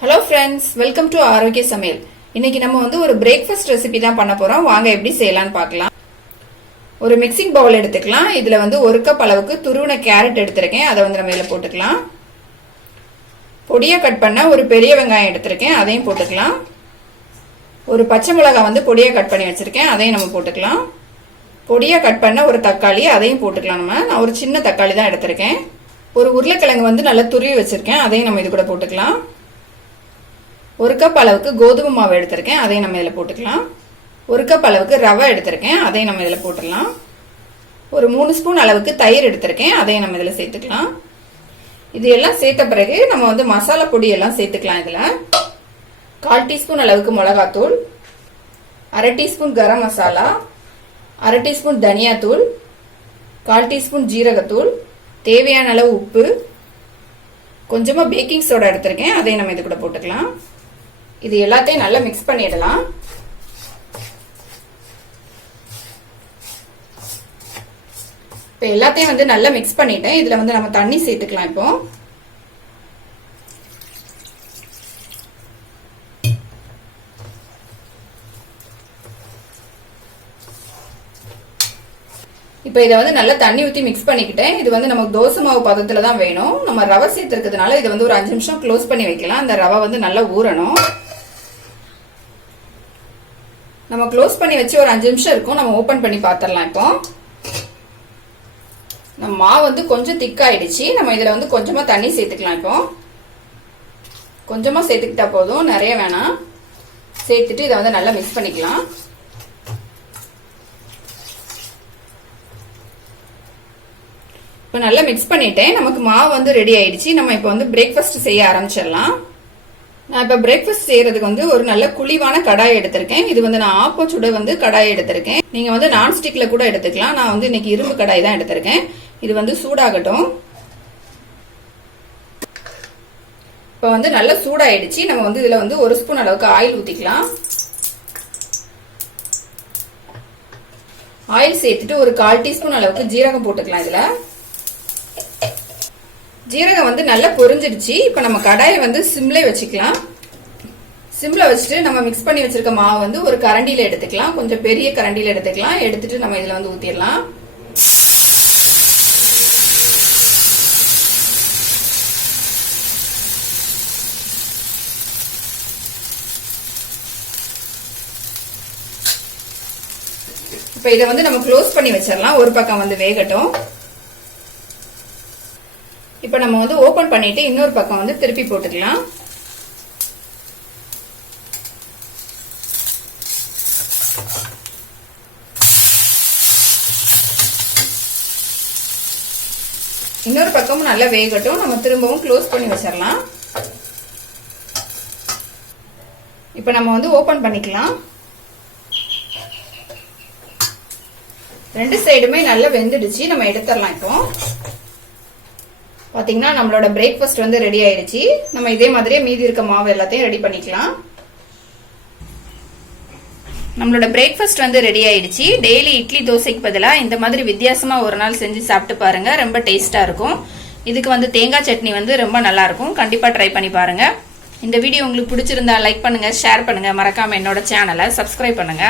Hello friends welcome to ஆரோக்கிய சமையல் இன்னைக்கு நம்ம வந்து ஒரு பிரேக்ஃபாஸ்ட் ரெசிபி தான் பண்ண போறோம். வாங்க எப்படி செய்யலாம்னு பார்க்கலாம். ஒரு மிக்சிங் பவுல் எடுத்துக்கலாம். இதுல வந்து ஒரு கப் அளவுக்கு துருவின கேரட் எடுத்திருக்கேன். அதை வந்து நம்ம இதில் போட்டுக்கலாம். பொடியா கட் பண்ண ஒரு பெரிய வெங்காயம் எடுத்திருக்கேன். அதையும் போட்டுக்கலாம். ஒரு பச்சை மிளகாய் வந்து பொடியா கட் பண்ணி வச்சிருக்கேன். அதையும் நம்ம போட்டுக்கலாம். பொடியா கட் பண்ண ஒரு தக்காளி அதையும் போட்டுக்கலாம் நம்ம. நான் ஒரு சின்ன தக்காளி தான் எடுத்திருக்கேன். ஒரு உருளைக்கிழங்கு வந்து நல்லா துருவி வச்சிருக்கேன். அதையும் நம்ம இது கூட போட்டுக்கலாம். ஒரு கப் அளவுக்கு கோதுமை மாவு எடுத்திருக்கேன். அதையும் நம்ம இதில் போட்டுக்கலாம். ஒரு கப் அளவுக்கு ரவை எடுத்திருக்கேன். அதையும் நம்ம இதில் போட்டுடலாம். ஒரு மூணு ஸ்பூன் அளவுக்கு தயிர் எடுத்திருக்கேன். அதையும் நம்ம இதில் சேர்த்துக்கலாம். இது எல்லாம் சேர்த்த பிறகு நம்ம வந்து மசாலா பொடி எல்லாம் சேர்த்துக்கலாம் இதில். கால் டீஸ்பூன் அளவுக்கு மிளகாத்தூள். அரை டீஸ்பூன் கரம் மசாலா. அரை டீஸ்பூன் தனியாத்தூள். கால் டீஸ்பூன் ஜீரகத்தூள். தேவையான அளவு உப்பு. கொஞ்சமாக பேக்கிங் சோடா எடுத்திருக்கேன். அதையும் நம்ம இது கூட போட்டுக்கலாம். இது எல்லாத்தையும் நல்லா மிக்ஸ் பண்ணிடலாம். இப்போ எல்லாத்தையும் வந்து நல்லா மிக்ஸ் பண்ணிட்டேன் இதில் வந்து நம்ம தண்ணி சேர்த்துக்கலாம் இப்போ. இப்போ இதை வந்து நல்லா தண்ணி ஊற்றி மிக்ஸ் பண்ணிக்கிட்டேன் இது வந்து நமக்கு தோசை மாவு பதத்தில் தான் வேணும். நம்ம ரவை சேர்த்துருக்கிறதுனால இதை வந்து ஒரு அஞ்சு நிமிஷம் க்ளோஸ் பண்ணி வைக்கலாம். அந்த ரவை வந்து நல்லா ஊறணும். நம்ம க்ளோஸ் பண்ணி வச்சு ஒரு அஞ்சு நிமிஷம் இருக்கும். நம்ம ஓப்பன் பண்ணி பார்த்துடலாம் இப்போ. நம்ம மாவு வந்து கொஞ்சம் திக்காயிடுச்சு நம்ம இதில் வந்து கொஞ்சமாக தண்ணி சேர்த்துக்கலாம் இப்போ. கொஞ்சமாக சேர்த்துக்கிட்டா போதும். நிறைய வேணாம். சேர்த்துட்டு இதை வந்து நல்லா மிக்ஸ் பண்ணிக்கலாம். இப்போ நல்லா மிக்ஸ் பண்ணிட்டேன். நமக்கு மாவு வந்து ரெடி ஆயிடுச்சு. நம்ம இப்போ வந்து பிரேக்ஃபாஸ்ட் செய்ய ஆரம்பிச்சிடலாம். நான் இப்போ பிரேக்ஃபாஸ்ட் செய்யறதுக்கு வந்து ஒரு நல்ல குழிவான கடாய் எடுத்திருக்கேன். இது வந்து நான் ஆப்போ சுட வந்து கடாய் எடுத்திருக்கேன். நீங்க வந்து நான்ஸ்டிக்கில் கூட எடுத்துக்கலாம். நான் வந்து இன்னைக்கு இரும்பு கடாய் தான் எடுத்திருக்கேன். இது வந்து சூடாகட்டும். இப்போ வந்து நல்லா சூடாயிடுச்சு. நம்ம வந்து இதில் வந்து ஒரு ஸ்பூன் அளவுக்கு ஆயில் ஊற்றிக்கலாம் ஆயில் சேர்த்துட்டு ஒரு கால் டீஸ்பூன் அளவுக்கு ஜீரகம் போட்டுக்கலாம் இதில். ஜீரகம் வந்து நல்லா பொரிஞ்சிடுச்சு. இப்போ நம்ம கடாயை வந்து சிம்லே வச்சுக்கலாம். சிம்ல வச்சுட்டு நம்ம மிக்ஸ் பண்ணி வச்சிருக்க மாவு வந்து ஒரு கரண்டியில எடுத்துக்கலாம். கொஞ்சம் பெரிய கரண்டியில எடுத்துக்கலாம். எடுத்துட்டு நம்ம இதுல வந்து ஊத்திடலாம். இப்போ இதை வந்து நம்ம க்ளோஸ் பண்ணி வச்சிடலாம். ஒரு பக்கம் வந்து வேகட்டும். இப்போ நம்ம வந்து ஓபன் பண்ணிட்டு இன்னொரு பக்கம் வந்து திருப்பி போட்டுக்கலாம். இன்னொரு பக்கமும் நல்லா வேகட்டும். நம்ம திரும்பவும் க்ளோஸ் பண்ணி வச்சிடலாம் இப்போ நம்ம வந்து ஓபன் பண்ணிக்கலாம். ரெண்டு சைடுமே நல்லா வெந்துடுச்சு. நம்ம எடுத்துடலாம் இப்போ. பார்த்தீங்கன்னா நம்மளோட பிரேக்ஃபாஸ்ட் வந்து ரெடி ஆயிடுச்சு நம்ம இதே மாதிரியே மீதி இருக்க மாவு எல்லாத்தையும் ரெடி பண்ணிக்கலாம். நம்மளோட பிரேக்ஃபாஸ்ட் வந்து ரெடி ஆயிடுச்சு டெய்லி இட்லி தோசைக்கு பதிலாக இந்த மாதிரி வித்தியாசமாக ஒரு நாள் செஞ்சு சாப்பிட்டு பாருங்க. ரொம்ப டேஸ்டா இருக்கும். இதுக்கு வந்து தேங்காய் சட்னி வந்து ரொம்ப நல்லா இருக்கும். கண்டிப்பா ட்ரை பண்ணி பாருங்க. இந்த வீடியோ உங்களுக்கு பிடிச்சிருந்தா லைக் பண்ணுங்க ஷேர் பண்ணுங்க. மறக்காம என்னோட சேனலை சப்ஸ்கிரைப் பண்ணுங்க.